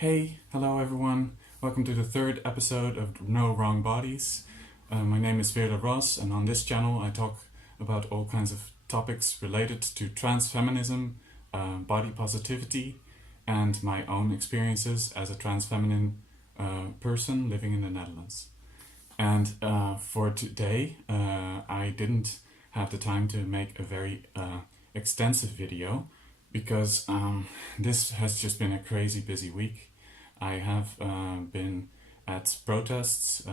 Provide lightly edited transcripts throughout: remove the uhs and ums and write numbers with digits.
Hey, hello everyone. Welcome to the third episode of No Wrong Bodies. My name is Merel Wendt, and on this channel I talk about all kinds of topics related to transfeminism, body positivity, and my own experiences as a trans feminine person living in the Netherlands. And for today, I didn't have the time to make a very extensive video because this has just been a crazy busy week. I have been at protests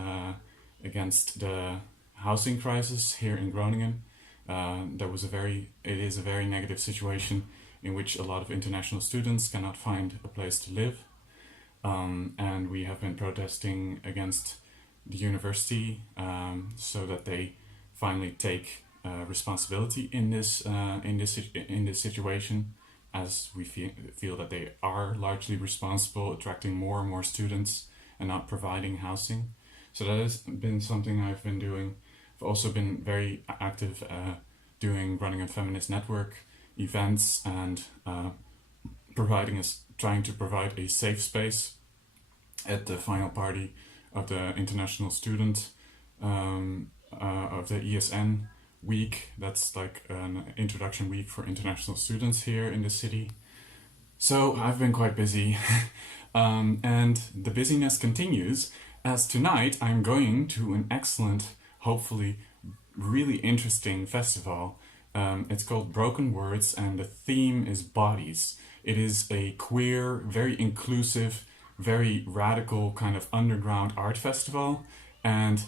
against the housing crisis here in Groningen. It is a very negative situation in which a lot of international students cannot find a place to live. And we have been protesting against the university so that they finally take responsibility in this situation, as we feel that they are largely responsible, attracting more and more students and not providing housing. So that has been something I've been doing. I've also been very active doing Groningen Feminist Network events and trying to provide a safe space at the final party of the international student of the ESN week. That's like an introduction week for international students here in the city. So I've been quite busy and the busyness continues as tonight I'm going to an excellent, hopefully really interesting festival. It's called Broken Words and the theme is bodies. It is a queer, very inclusive, very radical kind of underground art festival, and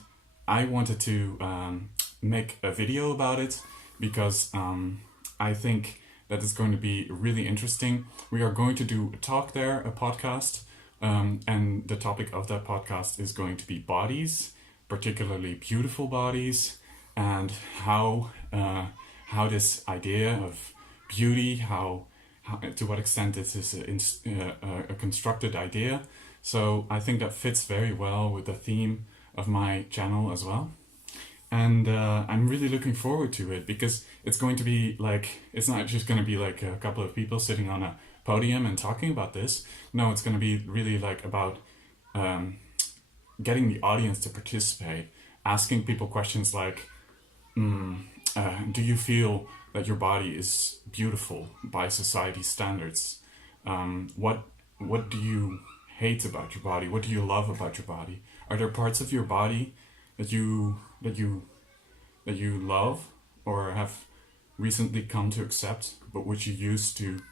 I wanted to make a video about it because I think that it's going to be really interesting. We are going to do a talk there, a podcast, and the topic of that podcast is going to be bodies, particularly beautiful bodies, and how this idea of beauty, how to what extent it is a constructed idea. So I think that fits very well with the theme of my channel as well. And I'm really looking forward to it because it's going to be like, it's not just going to be like a couple of people sitting on a podium and talking about this. No, it's going to be really like about getting the audience to participate, asking people questions like, do you feel that your body is beautiful by society's standards? What do you hate about your body? What do you love about your body? Are there parts of your body that you love or have recently come to accept, but which you used to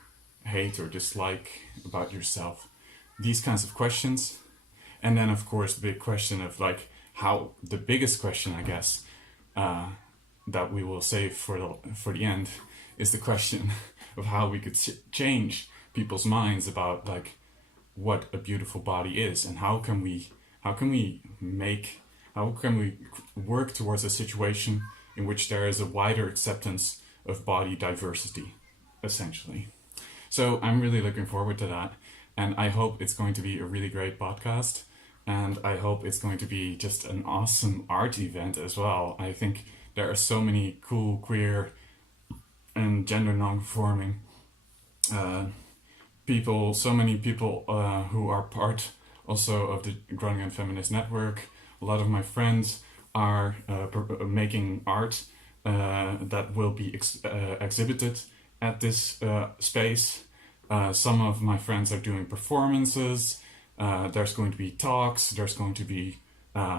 hate or dislike about yourself? These kinds of questions. And then of course the big question of like the biggest question, I guess, that we will save for the end is the question of how we could change people's minds about like what a beautiful body is, and how can we work towards a situation in which there is a wider acceptance of body diversity, essentially. So I'm really looking forward to that, and I hope it's going to be a really great podcast, and I hope it's going to be just an awesome art event as well. I think there are so many cool queer and gender non-conforming people, so many people who are part also of the Groningen Feminist Network. A lot of my friends are making art that will be exhibited at this space. Some of my friends are doing performances. There's going to be talks. There's going to be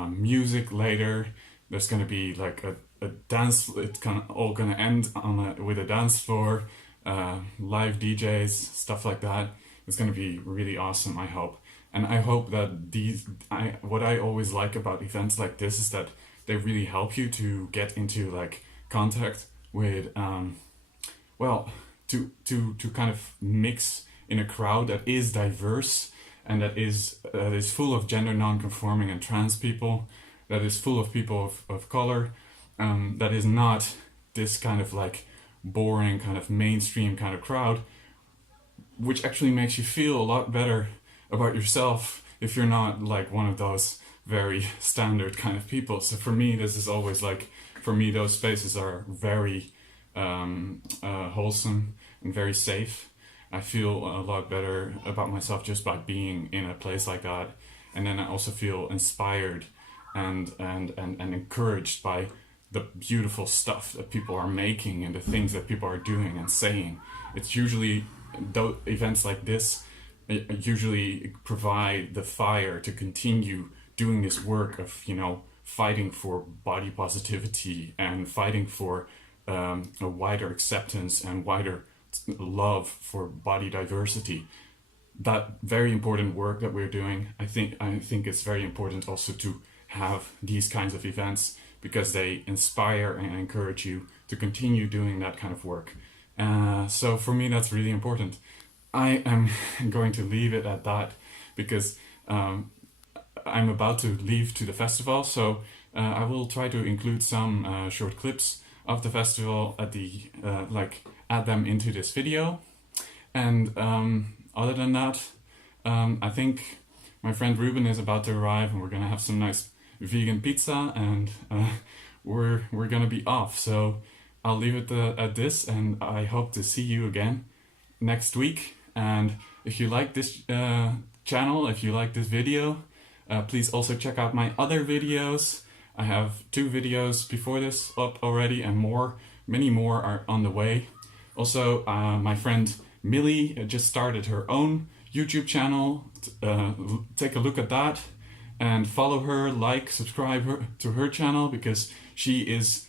music later. There's going to be like a dance. It's all going to end with a dance floor, live DJs, stuff like that. It's going to be really awesome, I hope. And I hope that what I always like about events like this is that they really help you to get into like contact with, to kind of mix in a crowd that is diverse and that is full of gender non-conforming and trans people, that is full of people of color, that is not this kind of like boring kind of mainstream kind of crowd, which actually makes you feel a lot better about yourself if you're not like one of those very standard kind of people. So for me, this is always like, for me, those spaces are very wholesome and very safe. I feel a lot better about myself just by being in a place like that. And then I also feel inspired and encouraged by the beautiful stuff that people are making and the things that people are doing and saying. It's usually events like this usually provide the fire to continue doing this work of, you know, fighting for body positivity and fighting for a wider acceptance and wider love for body diversity. That very important work that we're doing, I think it's very important also to have these kinds of events, because they inspire and encourage you to continue doing that kind of work. So for me, that's really important. I am going to leave it at that, because I'm about to leave to the festival. So I will try to include some short clips of the festival at the add them into this video. And other than that, I think my friend Ruben is about to arrive, and we're gonna have some nice vegan pizza, and we're gonna be off. So I'll leave it at this, and I hope to see you again next week. And if you like this channel, if you like this video, please also check out my other videos. I have 2 videos before this up already, and many more are on the way. Also, my friend Millie just started her own YouTube channel. Take a look at that and follow her, subscribe to her channel, because she is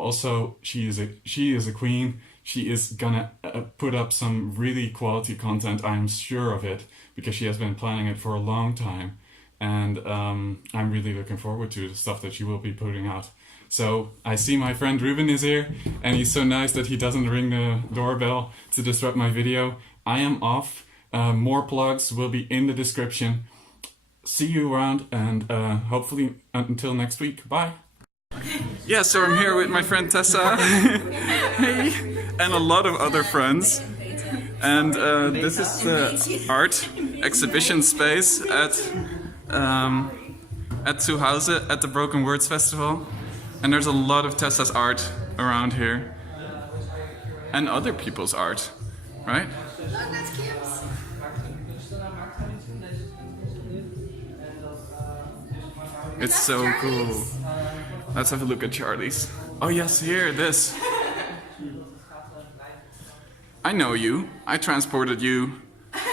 a queen. She is gonna put up some really quality content, I'm sure of it, because she has been planning it for a long time. And I'm really looking forward to the stuff that she will be putting out. So I see my friend Ruben is here, and he's so nice that he doesn't ring the doorbell to disrupt my video. I am off. More plugs will be in the description. See you around, and hopefully until next week. Bye. Yeah, so I'm here with my friend Tessa. Hey, and a lot of other friends. And this is the art exhibition space at ZUHAUSE at the Broken Words Festival. And there's a lot of Tessa's art around here. And other people's art, right? Look, that's Kim's. It's so cool. Let's have a look at Charly's. Oh yes, here, this. I know you. I transported you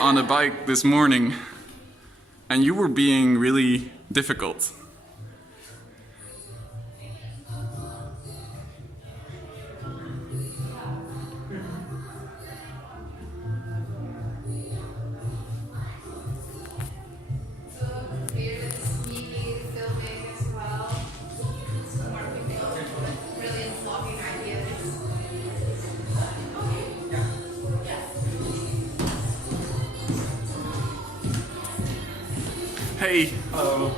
on a bike this morning, and you were being really difficult. Hey! Hello.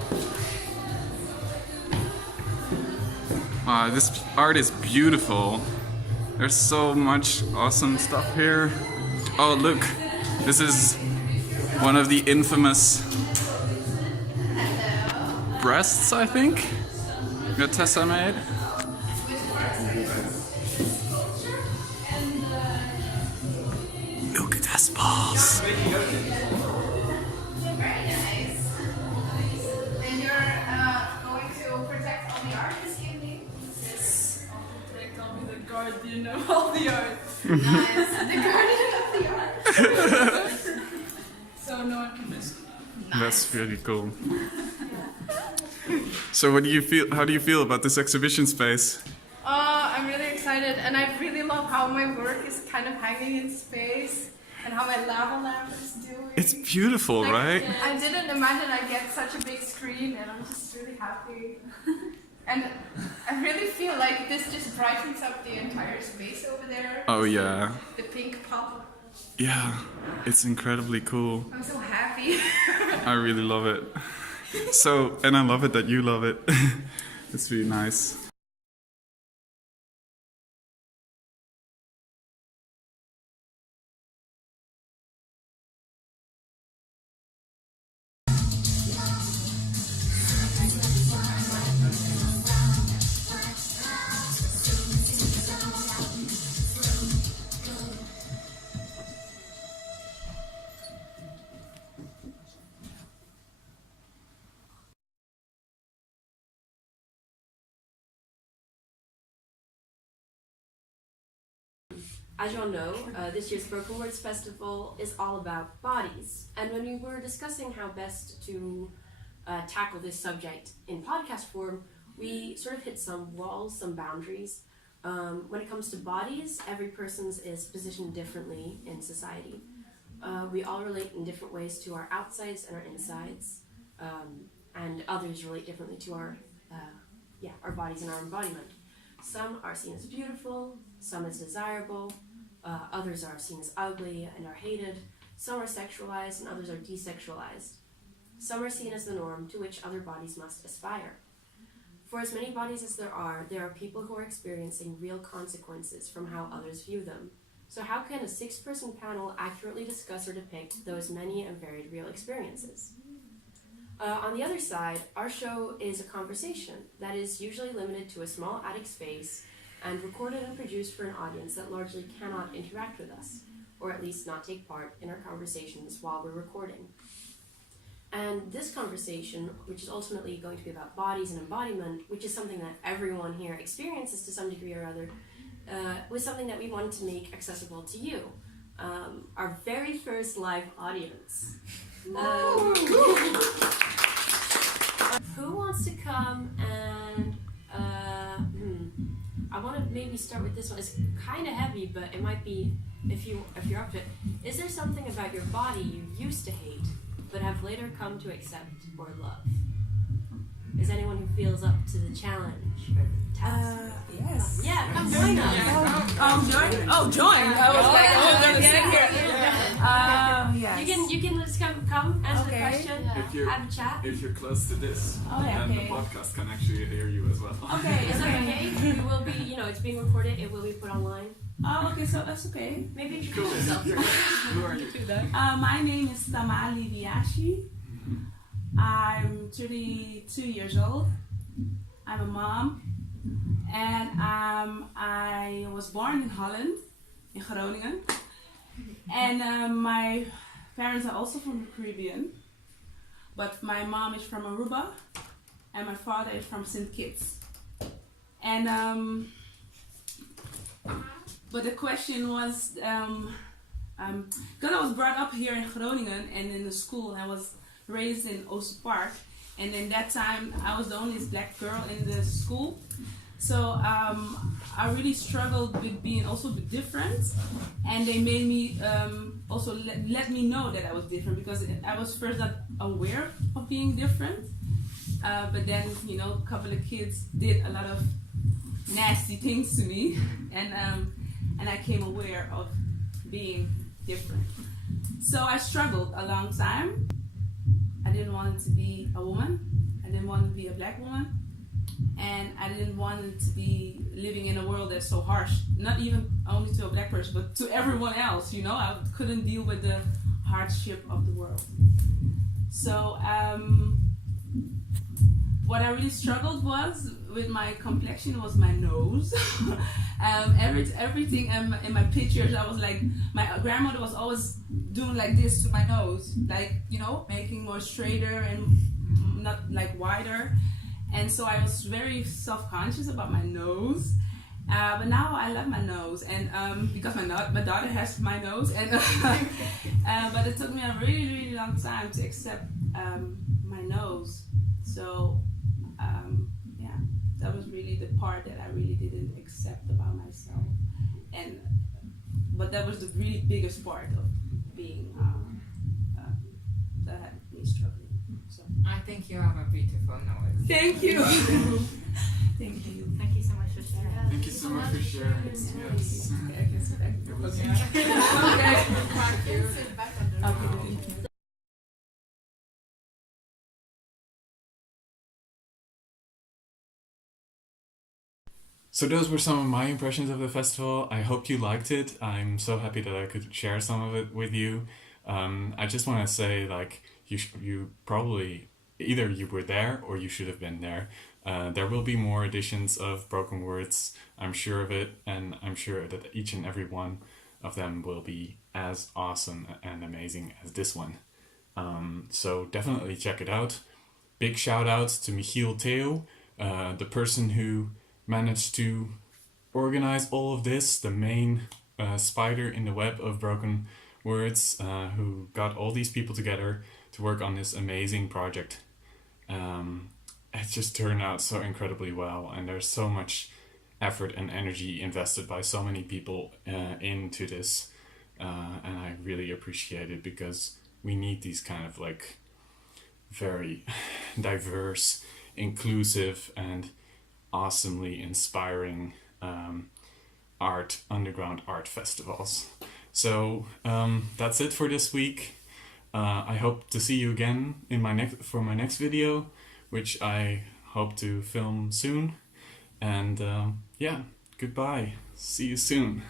Wow, this art is beautiful. There's so much awesome stuff here. Oh, look. This is one of the infamous breasts, I think, that Tessa made. Look at those balls. Guardian of all the art. Nice. The guardian of the art. So no one can miss it. Nice. That's really cool. So what do you feel? How do you feel about this exhibition space? I'm really excited, and I really love how my work is kind of hanging in space, and how my lava lamp is doing. It's beautiful, like, right? I didn't imagine I'd get such a big screen, and I'm just really happy. And I really feel like this just brightens up the entire space over there. Oh yeah. The pink pop. Yeah, it's incredibly cool. I'm so happy. I really love it. So, and I love it that you love it. It's really nice. As you all know, this year's Broken Words Festival is all about bodies. And when we were discussing how best to tackle this subject in podcast form, we sort of hit some walls, some boundaries. When it comes to bodies, every person's is positioned differently in society. We all relate in different ways to our outsides and our insides, and others relate differently to our bodies and our embodiment. Some are seen as beautiful, some as desirable, others are seen as ugly and are hated, some are sexualized and others are desexualized. Some are seen as the norm to which other bodies must aspire. For as many bodies as there are people who are experiencing real consequences from how others view them. So how can a 6-person panel accurately discuss or depict those many and varied real experiences? On the other side, our show is a conversation that is usually limited to a small attic space and recorded and produced for an audience that largely cannot interact with us, or at least not take part in our conversations while we're recording. And this conversation, which is ultimately going to be about bodies and embodiment, which is something that everyone here experiences to some degree or other, was something that we wanted to make accessible to you, our very first live audience. Who wants to come and I want to maybe start with this one. It's kind of heavy, but it might be if you're up to it. Is there something about your body you used to hate but have later come to accept or love? Is anyone who feels up to the challenge or the task? Yes. Yeah, come join us. Join? Oh, join. I was like, I'm going to sit here. Yes. You can just come answer the question, have a chat. If you're close to this, then the podcast can actually hear you as well. Okay, is that okay? We will be, it's being recorded. It will be put online. Oh, okay, so that's okay. Maybe introduce yourself first. Who are you? My name is Tamali Viashi. I'm 32 years old. I'm a mom. And I was born in Holland, in Groningen. And my parents are also from the Caribbean. But my mom is from Aruba. And my father is from St. Kitts. And but the question was, because I was brought up here in Groningen and in the school, I was raised in Oost Park, and in that time I was the only black girl in the school. So I really struggled with being also different, and they made me also let me know that I was different, because I was first not aware of being different, but then a couple of kids did a lot of nasty things to me, and I came aware of being different. So I struggled a long time. I didn't want to be a woman. I didn't want to be a black woman. And I didn't want to be living in a world that's so harsh. Not even only to a black person, but to everyone else, I couldn't deal with the hardship of the world. So what I really struggled with my complexion was my nose. Everything in my pictures, I was like, my grandmother was always doing like this to my nose, like, making more straighter and not like wider. And so I was very self-conscious about my nose. But now I love my nose, and because my daughter has my nose, and but it took me a really, really long time to accept my nose. So that was really the part that I really didn't accept about myself, but that was the really biggest part of being that had me struggling. So I think you have a beautiful nose. thank you. Thank you. Thank you so much for sharing. Thank you so much for sharing. Yes. Okay, I can sit back. It was Thank you. Sit back on the Okay. So those were some of my impressions of the festival. I hope you liked it. I'm so happy that I could share some of it with you. I just want to say, like, you probably, either you were there or you should have been there. There will be more editions of Broken Words, I'm sure of it, and I'm sure that each and every one of them will be as awesome and amazing as this one. So definitely check it out. Big shout outs to Michiel Teeuw, the person who managed to organize all of this, the main spider in the web of broken words who got all these people together to work on this amazing project. It just turned out so incredibly well, and there's so much effort and energy invested by so many people into this, and I really appreciate it, because we need these kind of like very diverse, inclusive, and awesomely inspiring underground art festivals. So that's it for this week. I hope to see you again in my next video, which I hope to film soon. And yeah, goodbye. See you soon.